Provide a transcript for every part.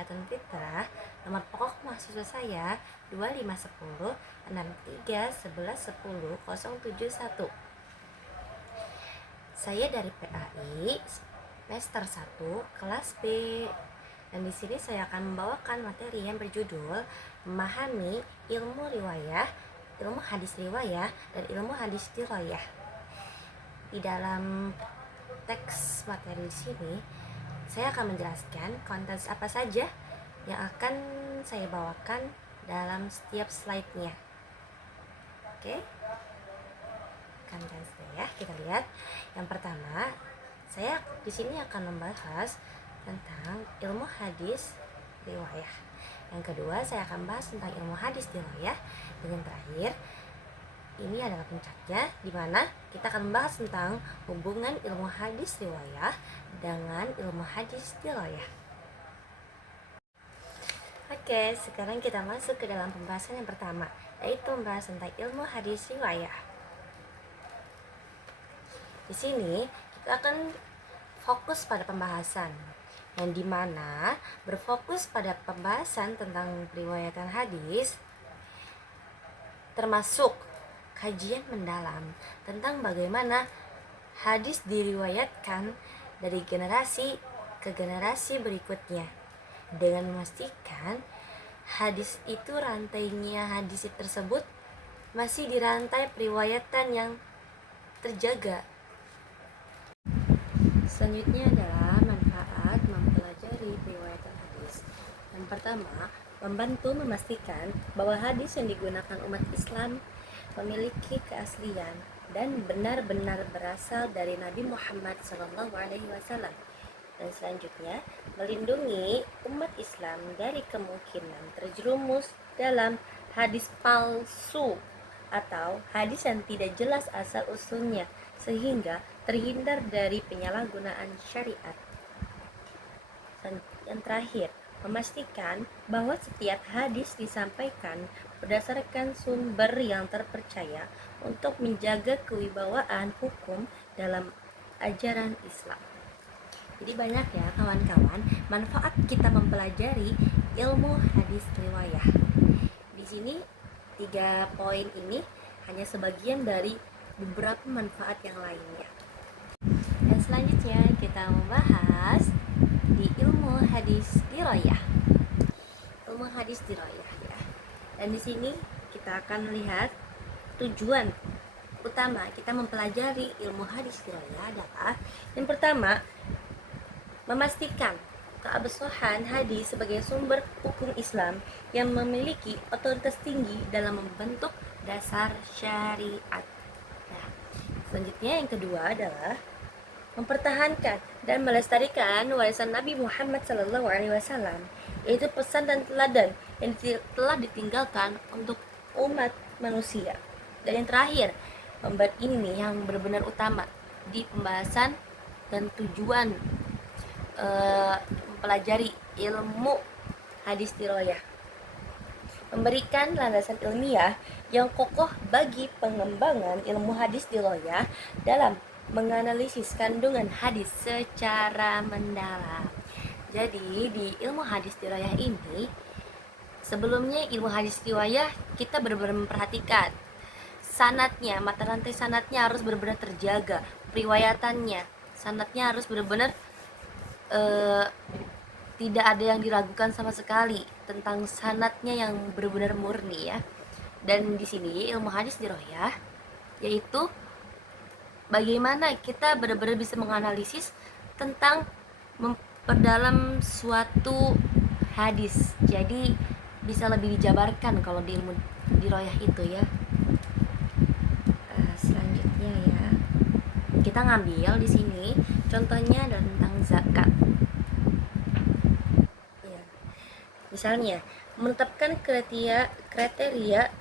Hayatun Fitrah. Nomor pokok mahasiswa saya 2510 63 11 10 071. Saya dari PAI semester 1 kelas B. Dan di sini saya akan membawakan materi yang berjudul memahami ilmu riwayah, ilmu hadis riwayah, dan ilmu hadis dirayah. Di dalam teks materi di sini, saya akan menjelaskan konten apa saja yang akan saya bawakan dalam setiap slide-nya. Oke, konten saya kita lihat. Yang pertama, saya di sini akan membahas tentang ilmu hadis riwayah. Yang kedua, saya akan bahas tentang ilmu hadis dirayah. Dan yang terakhir, ini adalah puncaknya, di mana kita akan membahas tentang hubungan ilmu hadis riwayah dengan ilmu hadis dirayah. Oke, sekarang kita masuk ke dalam pembahasan yang pertama, yaitu membahas tentang ilmu hadis riwayah. Di sini kita akan fokus pada pembahasan yang dimana berfokus pada pembahasan tentang riwayatan hadis, termasuk kajian mendalam tentang bagaimana hadis diriwayatkan dari generasi ke generasi berikutnya, dengan memastikan hadis itu rantainya hadis tersebut masih di rantai periwayatan yang terjaga. Selanjutnya adalah manfaat mempelajari periwayatan hadis. Yang pertama, membantu memastikan bahwa hadis yang digunakan umat Islam memiliki keaslian dan benar-benar berasal dari Nabi Muhammad SAW. Dan selanjutnya, melindungi umat Islam dari kemungkinan terjerumus dalam hadis palsu atau hadis yang tidak jelas asal-usulnya, sehingga terhindar dari penyalahgunaan syariat. Dan yang terakhir, memastikan bahwa setiap hadis disampaikan berdasarkan sumber yang terpercaya untuk menjaga kewibawaan hukum dalam ajaran Islam. Jadi banyak ya kawan-kawan manfaat kita mempelajari ilmu hadis riwayah. Di sini 3 poin ini hanya sebagian dari beberapa manfaat yang lainnya. Dan selanjutnya kita membahas di ilmu hadis dirayah. Ilmu hadis dirayah ya. Dan di sini kita akan melihat tujuan utama kita mempelajari ilmu hadis dirayah adalah yang pertama, memastikan keabsahan hadis sebagai sumber hukum Islam yang memiliki otoritas tinggi dalam membentuk dasar syariat. Nah, selanjutnya yang kedua adalah mempertahankan dan melestarikan warisan Nabi Muhammad SAW, yaitu pesan dan teladan yang telah ditinggalkan untuk umat manusia. Dan yang terakhir, ini yang benar-benar utama di pembahasan dan tujuan mempelajari ilmu hadis dirayah, memberikan landasan ilmiah yang kokoh bagi pengembangan ilmu hadis dirayah dalam menganalisis kandungan hadis secara mendalam. Jadi di ilmu hadis dirayah ini, sebelumnya ilmu hadis riwayah kita benar-benar memperhatikan sanadnya, mata rantai sanadnya harus benar-benar terjaga, periwayatannya, sanadnya harus benar-benar tidak ada yang diragukan sama sekali tentang sanadnya yang benar-benar murni ya. Dan di sini ilmu hadis dirayah yaitu bagaimana kita benar-benar bisa menganalisis tentang memperdalam suatu hadis. Jadi bisa lebih dijabarkan kalau di ilmu dirayah itu ya. Selanjutnya ya, kita ngambil di sini contohnya adalah tentang zakat. Ya. Misalnya, menetapkan kriteria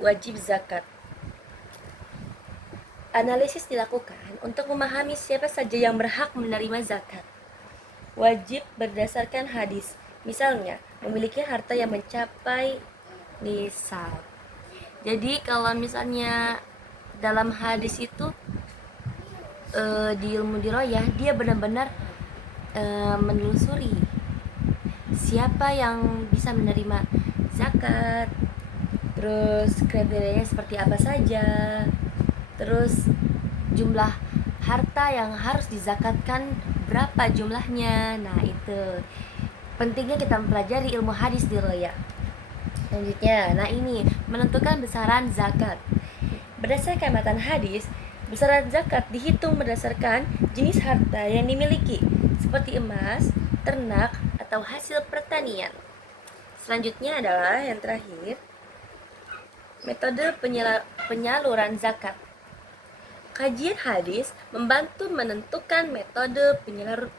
wajib zakat. Analisis dilakukan untuk memahami siapa saja yang berhak menerima zakat. Wajib berdasarkan hadis. Misalnya, memiliki harta yang mencapai nisab. Jadi kalau misalnya dalam hadis itu di ilmu dirayah dia benar-benar menelusuri siapa yang bisa menerima zakat, terus kriterianya seperti apa saja, terus jumlah harta yang harus dizakatkan berapa jumlahnya. Nah, itu pentingnya kita mempelajari ilmu hadis di Roya. Selanjutnya, nah ini menentukan besaran zakat. Berdasarkan matan hadis, besaran zakat dihitung berdasarkan jenis harta yang dimiliki, seperti emas, ternak, atau hasil pertanian. Selanjutnya adalah yang terakhir, metode penyaluran zakat. Kajian hadis membantu menentukan metode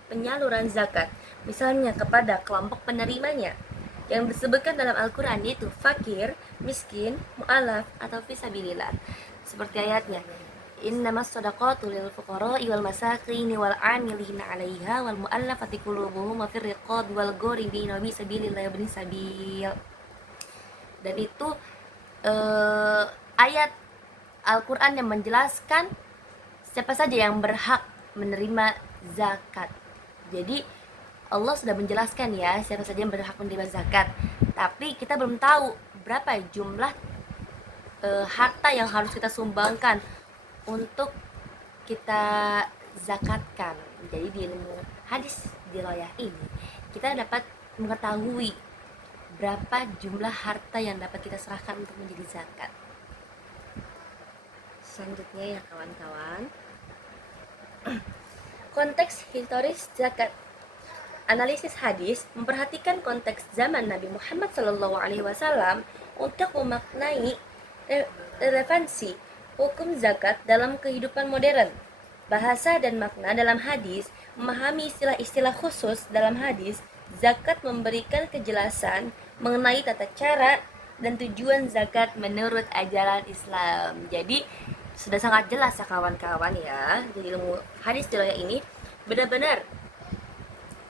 penyaluran zakat, misalnya kepada kelompok penerimanya, yang disebutkan dalam Al-Quran, yaitu fakir, miskin, mu'alaf, atau fisabilillah. Seperti ayatnya, innamas shadaqatu lil fuqara'i wal masakin wal 'amilina 'alaiha wal mu'allafati qulubuhum wa fir riqabi wal ghoribina fi sabilillah wa ibnis sabil. Dan itu ayat Al-Quran yang menjelaskan siapa saja yang berhak menerima zakat. Jadi Allah sudah menjelaskan ya siapa saja yang berhak menerima zakat. Tapi kita belum tahu berapa jumlah harta yang harus kita sumbangkan untuk kita zakatkan. Jadi di ilmu hadis dirayah ini kita dapat mengetahui berapa jumlah harta yang dapat kita serahkan untuk menjadi zakat. Selanjutnya ya kawan-kawan, konteks historis zakat. Analisis hadis memperhatikan konteks zaman Nabi Muhammad SAW untuk memaknai relevansi hukum zakat dalam kehidupan modern. Bahasa dan makna dalam hadis, memahami istilah-istilah khusus dalam hadis, zakat memberikan kejelasan mengenai tata cara dan tujuan zakat menurut ajaran Islam. Jadi sudah sangat jelas ya kawan-kawan ya. Jadi ilmu hadis dirayah ini benar-benar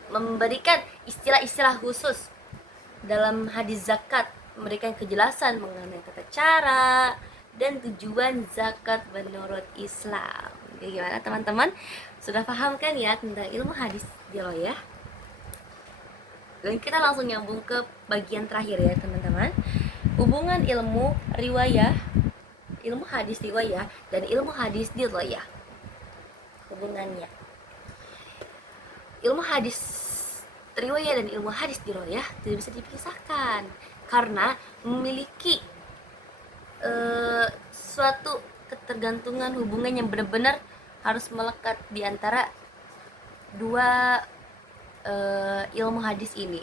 memberikan istilah-istilah khusus dalam hadis zakat, memberikan kejelasan mengenai tata cara dan tujuan zakat menurut Islam. Jadi gimana teman-teman? Sudah paham kan ya tentang ilmu hadis dirayah? Dan kita langsung nyambung ke bagian terakhir ya teman-teman. Hubungan ilmu riwayah, ilmu hadis riwayah dan ilmu hadis dirayah. Hubungannya, ilmu hadis riwayah dan ilmu hadis dirayah tidak bisa dipisahkan karena memiliki suatu ketergantungan hubungan yang benar-benar harus melekat di antara dua ilmu hadis ini.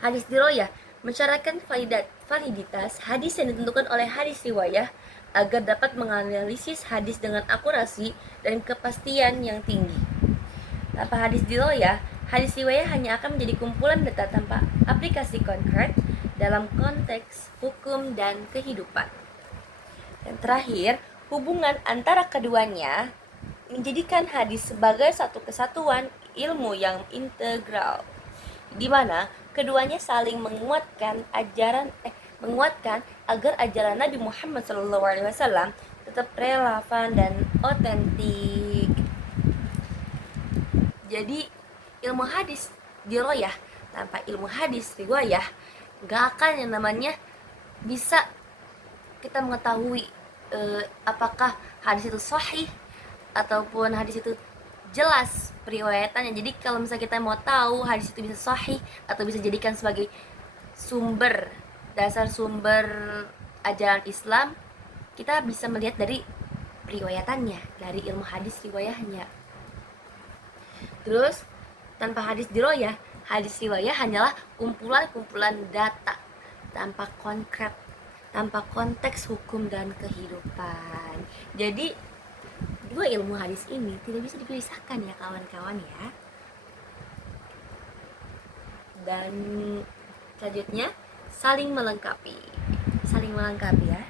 Hadis dirayah mensyaratkan validitas hadis yang ditentukan oleh hadis riwayah agar dapat menganalisis hadis dengan akurasi dan kepastian yang tinggi. Tanpa hadis dirayah, hadis riwayah hanya akan menjadi kumpulan data tanpa aplikasi konkret dalam konteks hukum dan kehidupan. Dan terakhir, hubungan antara keduanya menjadikan hadis sebagai satu kesatuan ilmu yang integral, di mana keduanya saling menguatkan agar ajaran Nabi Muhammad SAW tetap relevan dan otentik. Jadi ilmu hadis dirayah tanpa ilmu hadis riwayah gak akan yang namanya bisa kita mengetahui apakah hadis itu sahih ataupun hadis itu jelas periwayatannya. Jadi kalau misalnya kita mau tahu hadis itu bisa sahih atau bisa dijadikan sebagai dasar sumber ajaran Islam, kita bisa melihat dari periwayatannya, dari ilmu hadis riwayahnya. Terus tanpa hadis dirayah, hadis riwayah hanyalah kumpulan-kumpulan data tanpa konkret, tanpa konteks hukum dan kehidupan. Jadi dua ilmu hadis ini tidak bisa dipisahkan ya kawan-kawan ya. Dan selanjutnya saling melengkapi ya.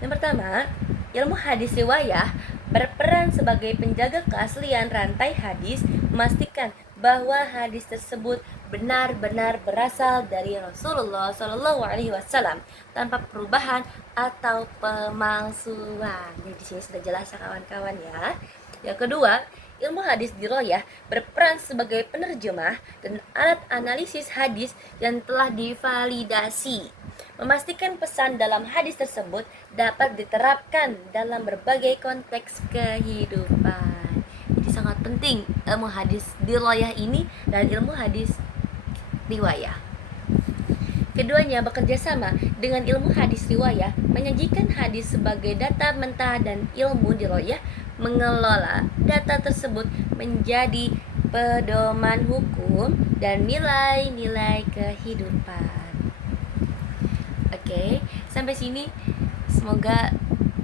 Yang pertama, ilmu hadis riwayah berperan sebagai penjaga keaslian rantai hadis, memastikan bahwa hadis tersebut benar-benar berasal dari Rasulullah SAW tanpa perubahan atau pemalsuan. Jadi di sini sudah jelas ya kawan-kawan ya. Yang kedua, ilmu hadis diroyah berperan sebagai penerjemah dan alat analisis hadis yang telah divalidasi, memastikan pesan dalam hadis tersebut dapat diterapkan dalam berbagai konteks kehidupan. Jadi sangat penting ilmu hadis diroyah ini dan ilmu hadis riwayah. Keduanya bekerja sama dengan ilmu hadis riwayah, menyajikan hadis sebagai data mentah, dan ilmu diroyah mengelola data tersebut menjadi pedoman hukum dan nilai-nilai kehidupan. Oke, sampai sini semoga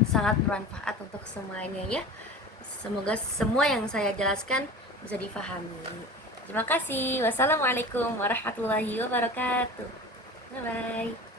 sangat bermanfaat untuk semuanya ya. Semoga semua yang saya jelaskan bisa difahami. Terima kasih. Wassalamualaikum warahmatullahi wabarakatuh. Bye bye.